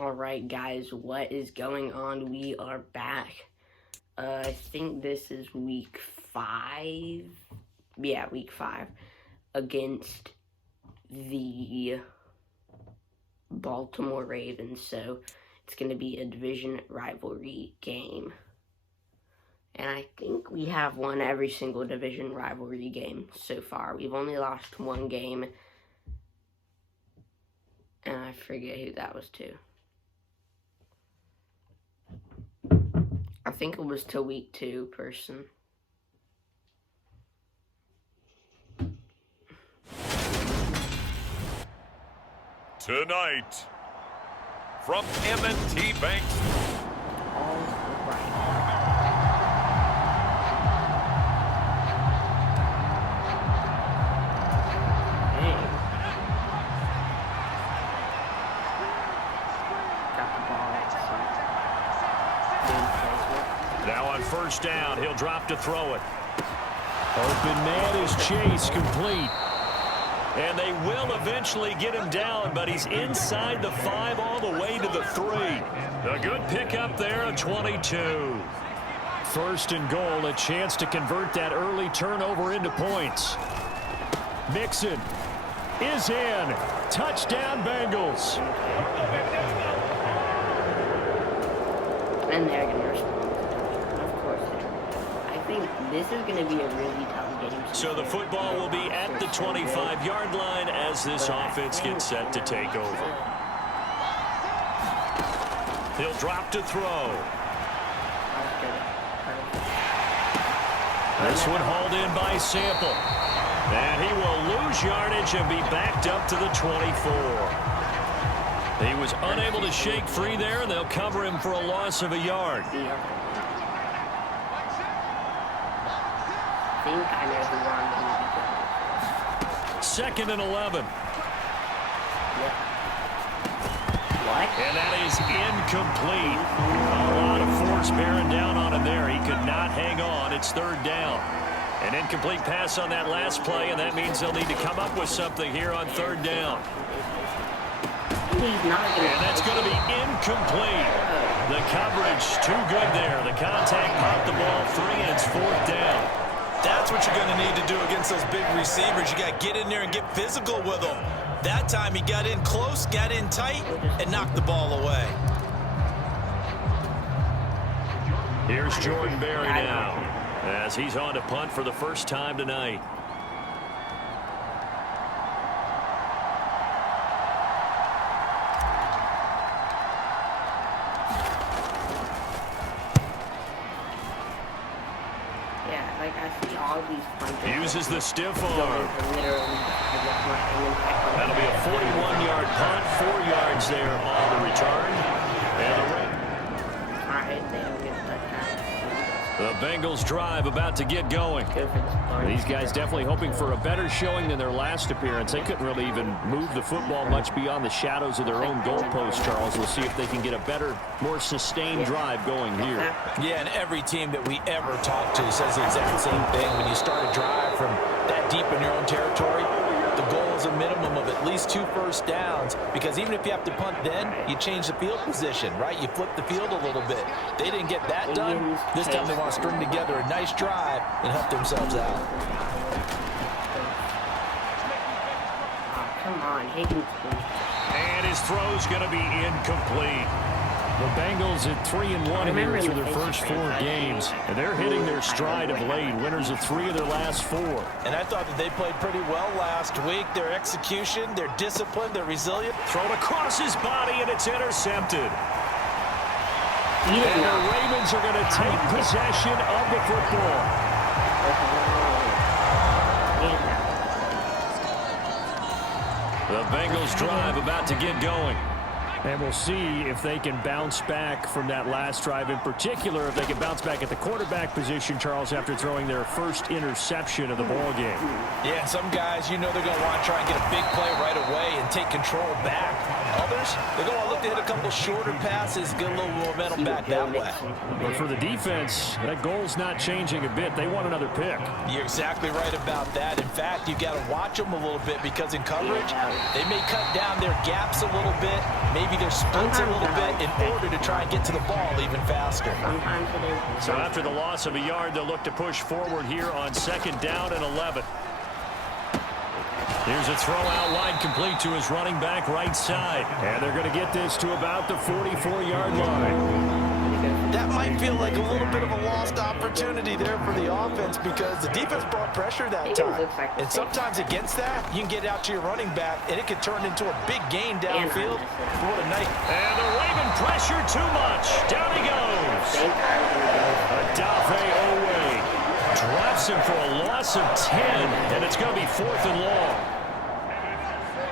Alright guys, what is going on? We are back. I think this is week 5. Yeah, week 5. Against the Baltimore Ravens. So, it's going to be a division rivalry game. And I think we have won every single division rivalry game so far. We've only lost one game. And I forget who that was to. I think it was to week 2 person. Tonight, from M&T Bank. All right. Dang. Got the ball at Now on first down, he'll drop to throw it. Open man is Chase, complete. And they will eventually get him down, but he's inside the 5 all the way to the 3. A good pickup there, a 22. First and goal, a chance to convert that early turnover into points. Mixon is in. Touchdown, Bengals. And they're going to respond. Of course they are. I think this is going to be a really tough game. So the football will be at the 25-yard line as this offense gets set to take over. He'll drop to throw. This one hauled in by Sample. And he will lose yardage and be backed up to the 24. He was unable to shake free there, and they'll cover him for a loss of a yard. I think I know who I'm going to be going. Second and 11. Yep. What? And that is incomplete. A lot of force bearing down on him there. He could not hang on. It's third down. An incomplete pass on that last play, and that means they'll need to come up with something here on third down. And that's going to be incomplete. The coverage too good there. The contact popped the ball free, and it's fourth down. That's what you're going to need to do against those big receivers. You got to get in there and get physical with them. That time he got in close, got in tight, and knocked the ball away. Here's Jordan Berry now as he's on to punt for the first time tonight. Uses the stiff arm. That'll be a 41-yard punt, 4 yards there on the return. And the Bengals drive about to get going. These guys definitely hoping for a better showing than their last appearance. They couldn't really even move the football much beyond the shadows of their own goalpost, Charles. We'll see if they can get a better, more sustained drive going here. Yeah, and every team that we ever talk to says the exact same thing. When you start a drive from that deep in your own territory, the goal is a minimum of at least 2 first downs, because even if you have to punt then, you change the field position, right? You flip the field a little bit. They didn't get that done. This time they want to string together a nice drive and help themselves out. Come on, Higgins. And his throw's going to be incomplete. The Bengals at 3-1 here through their first 4 games, and they're hitting their stride of late, winners of 3 of their last 4. And I thought that they played pretty well last week. Their execution, their discipline, their resilience. Thrown across his body, and it's intercepted. And the Ravens are going to take possession of the football. The Bengals drive about to get going. And we'll see if they can bounce back from that last drive, in particular, if they can bounce back at the quarterback position, Charles, after throwing their first interception of the ball game. Yeah, and some guys, you know they're going to want to try and get a big play right away and take control back. Others, rush. They go, I'll look to hit a couple shorter passes, get a little momentum back that way. But for the defense, that goal's not changing a bit. They want another pick. You're exactly right about that. In fact, you got to watch them a little bit because in coverage, they may cut down their gaps a little bit, maybe their splits a little bit in order to try and get to the ball even faster. So after the loss of a yard, they'll look to push forward here on 2nd down and 11. Here's a throw out wide, complete to his running back right side. And they're going to get this to about the 44-yard line. That might feel like a little bit of a lost opportunity there for the offense because the defense brought pressure that time. And sometimes against that, you can get out to your running back, and it can turn into a big gain downfield. What a night. And the Raven pressure too much. Down he goes. Adafe Owe drops him for a loss of 10, and it's going to be 4th and long.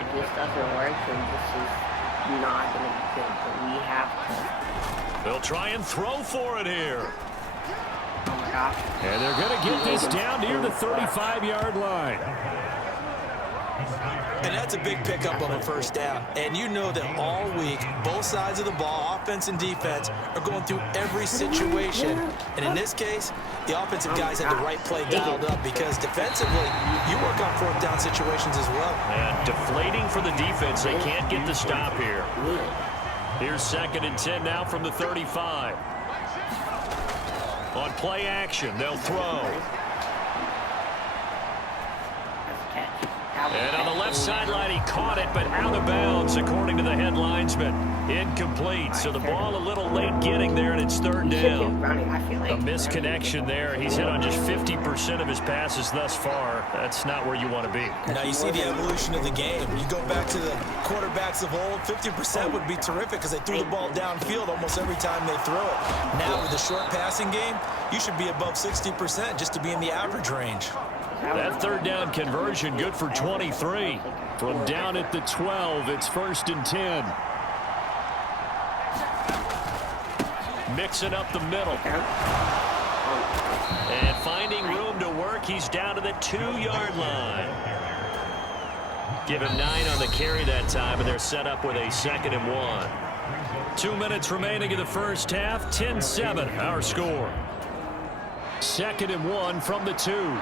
If this doesn't work, then this is not going to be good, but we have to. They'll try and throw for it here. Oh my gosh. And they're going to get this down near the 35-yard line. And that's a big pickup on the 1st down. And you know that all week, both sides of the ball, offense and defense, are going through every situation. And in this case, the offensive guys had the right play dialed up because defensively, you work on 4th down situations as well. And deflating for the defense. They can't get the stop here. Here's 2nd and 10 now from the 35. On play action, they'll throw. And on the left sideline, he caught it, but out of bounds, according to the head linesman. Incomplete, so the ball a little late getting there, and it's 3rd down. A misconnection there. He's hit on just 50% of his passes thus far. That's not where you want to be. Now, you see the evolution of the game. You go back to the quarterbacks of old, 50% would be terrific because they threw the ball downfield almost every time they throw it. Now, with the short passing game, you should be above 60% just to be in the average range. That 3rd down conversion good for 23. From down at the 12, it's 1st and 10. Mixing up the middle. And finding room to work, he's down to the 2-yard line. Give him 9 on the carry that time, and they're set up with a 2nd and 1. 2 minutes remaining in the 1st half, 10-7, our score. 2nd and 1 from the 2.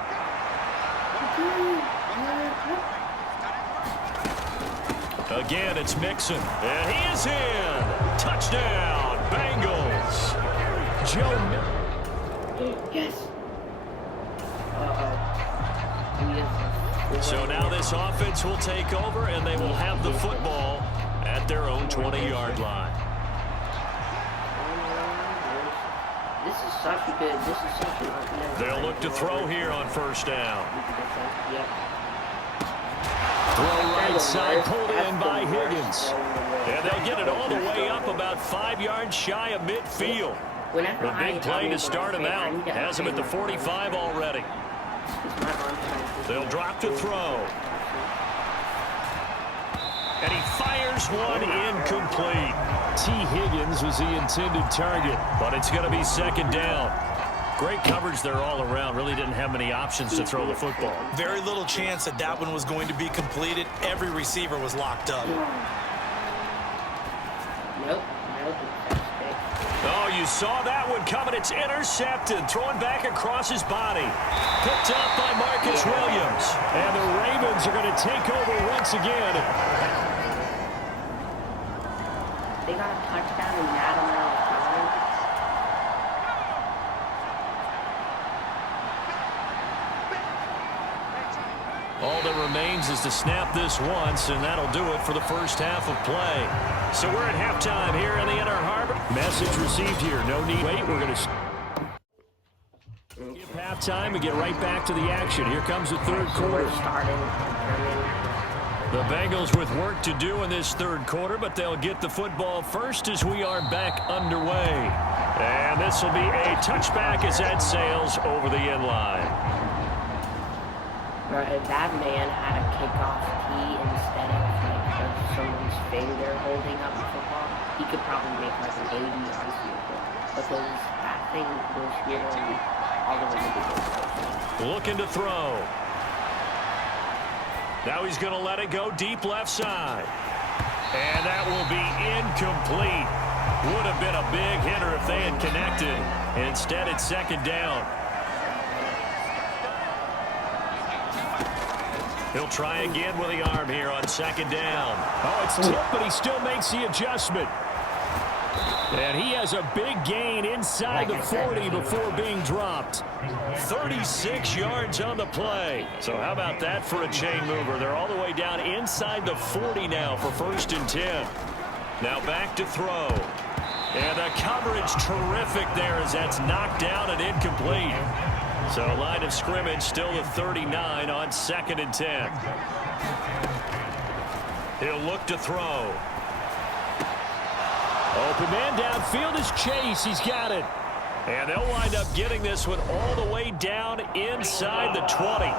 Again, it's Mixon. And he is in. Touchdown, Bengals. Yes. So now this offense will take over, and they will have the football at their own 20-yard line. This is such a good, They'll look to throw here on 1st down. Yep. Throw right side, pulled in by Higgins. And they'll get it all the way up about 5 yards shy of midfield. The big play to start him out. Has him at the 45 already. They'll drop to throw. And he fires one incomplete. T. Higgins was the intended target, but it's going to be 2nd down. Great coverage there all around. Really didn't have many options to throw the football. Very little chance that that one was going to be completed. Every receiver was locked up. Nope. Oh, you saw that one coming. It's intercepted. Throwing back across his body. Picked up by Marcus Williams. And the Ravens are going to take over once again. They got a touchdown in that amount of time. All that remains is to snap this once, and that'll do it for the 1st half of play. So we're at halftime here in the Inner Harbor. Message received here. No need. Wait, we're going to skip halftime and get right back to the action. Here comes the 3rd quarter. The Bengals with work to do in this 3rd quarter, but they'll get the football first as we are back underway. And this will be a touchback as that sails over the end line. If that man had a kickoff tee instead of like someone's finger holding up the football, he could probably make like an 80-yard field goal. Because that thing was literally all the way to the goal. Looking to throw. Now he's going to let it go deep left side. And that will be incomplete. Would have been a big hitter if they had connected. Instead, it's second down. He'll try again with the arm here on second down. Oh, it's tipped, but he still makes the adjustment. And he has a big gain inside the 40 before being dropped. 36 yards on the play. So how about that for a chain mover? They're all the way down inside the 40 now for 1st and 10. Now back to throw. And the coverage terrific there as that's knocked down and incomplete. So line of scrimmage still the 39 on 2nd and 10. He'll look to throw. Open man downfield is Chase. He's got it. And they'll wind up getting this one all the way down inside the 20.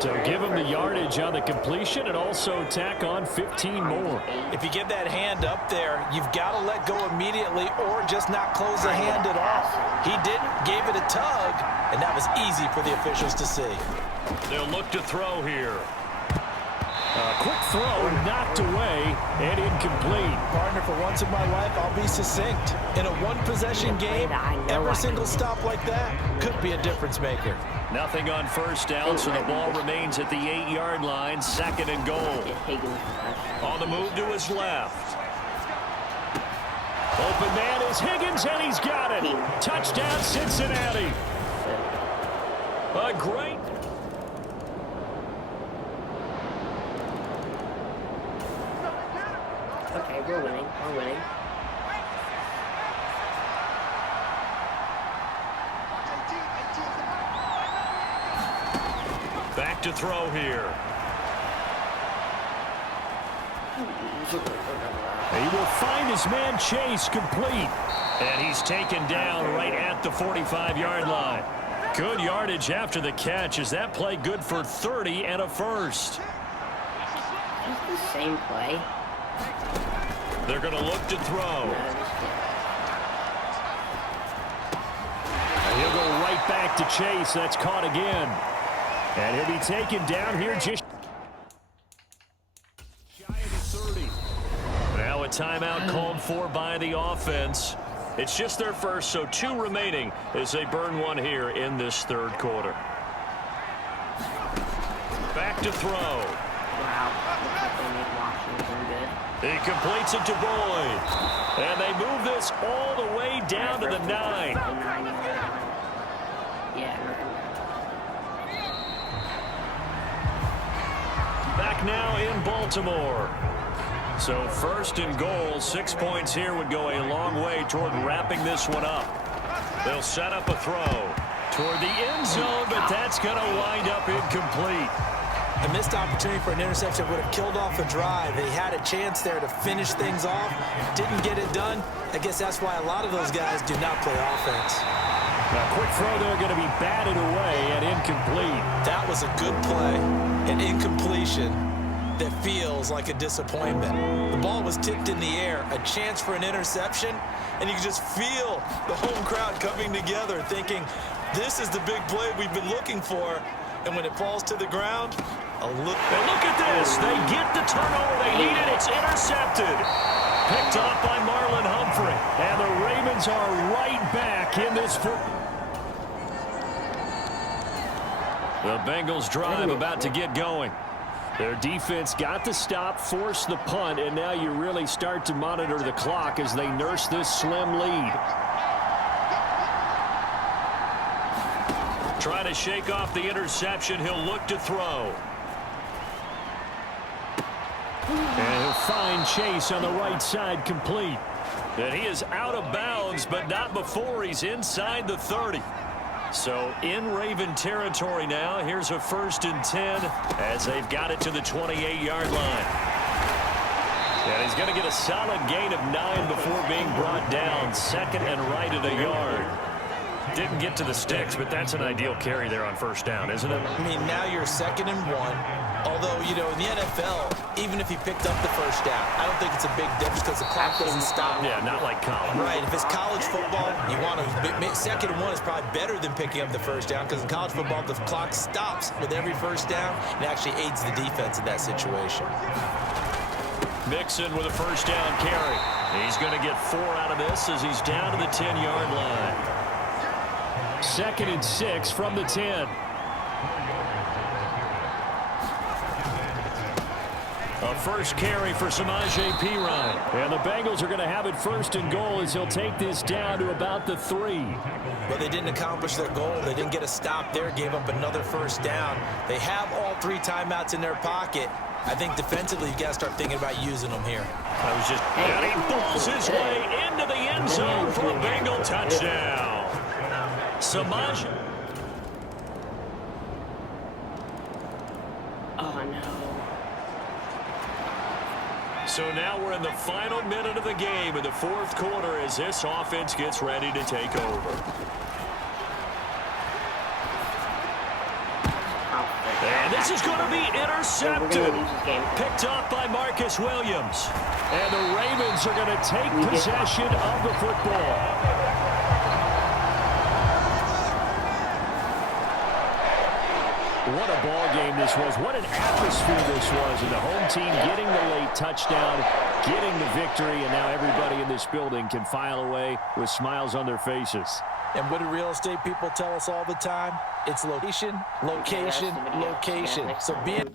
So give him the yardage on the completion and also tack on 15 more. If you give that hand up there, you've got to let go immediately or just not close the hand at all. He didn't, gave it a tug, and that was easy for the officials to see. They'll look to throw here. A quick throw knocked away and incomplete. Partner, for once in my life, I'll be succinct. In a one-possession game, every single stop like that could be a difference maker. Nothing on 1st down, so the ball remains at the 8-yard line, 2nd and goal. On the move to his left. Open man is Higgins, and he's got it. Touchdown, Cincinnati. A great... Okay, we're winning. We're winning. Back to throw here. He will find his man Chase complete. And he's taken down right at the 45-yard line. Good yardage after the catch. Is that play good for 30 and a first? It's the same play. They're going to look to throw. And he'll go right back to Chase. That's caught again. And he'll be taken down here just shy of the 30. Now a timeout called for by the offense. It's just their first, so 2 remaining as they burn one here in this 3rd quarter. Back to throw. Wow. Looks like they made Washington good. He completes it to Boyd. And they move this all the way down to the 9. Yeah. Back now in Baltimore. So 1st and goal, 6 points here would go a long way toward wrapping this one up. They'll set up a throw toward the end zone, but that's going to wind up incomplete. A missed opportunity for an interception would have killed off a drive. They had a chance there to finish things off. Didn't get it done. I guess that's why a lot of those guys do not play offense. A quick throw there going to be batted away and incomplete. That was a good play. An incompletion that feels like a disappointment. The ball was tipped in the air, a chance for an interception, and you can just feel the home crowd coming together thinking, this is the big play we've been looking for. And when it falls to the ground, and look at this. They get the turnover they needed. It's intercepted. Picked off by Marlon Humphrey. And the Ravens are right back in this. The Bengals drive about to get going. Their defense got the stop, forced the punt, and now you really start to monitor the clock as they nurse this slim lead. Trying to shake off the interception. He'll look to throw. And he'll find Chase on the right side complete. And he is out of bounds, but not before he's inside the 30. So in Raven territory now. Here's a 1st and 10 as they've got it to the 28-yard line. And he's going to get a solid gain of 9 before being brought down. 2nd and right at a yard. Didn't get to the sticks, but that's an ideal carry there on 1st down, isn't it? I mean, now you're 2nd and 1. Although, you know, in the NFL, even if he picked up the first down, I don't think it's a big difference because the clock doesn't stop. Yeah, not like college. Right. If it's college football, you want to second and 1 is probably better than picking up the first down because in college football, the clock stops with every first down and actually aids the defense in that situation. Mixon with a first down carry. He's going to get 4 out of this as he's down to the 10-yard line. 2nd and 6 from the 10. A first carry for Samaje Perine. And the Bengals are going to have it 1st and goal as he'll take this down to about the 3. But they didn't accomplish their goal. They didn't get a stop there, gave up another first down. They have all 3 timeouts in their pocket. I think defensively, you got to start thinking about using them here. And he pulls his way into the end zone for a Bengal touchdown. Samaje. Oh, no. So now we're in the final minute of the game in the 4th quarter as this offense gets ready to take over. And this is going to be intercepted. Picked up by Marcus Williams. And the Ravens are going to take possession of the football. What a ball game this was. What an atmosphere this was. And the home team getting the late touchdown, getting the victory, and now everybody in this building can file away with smiles on their faces. And what do real estate people tell us all the time? It's location, location, location. So being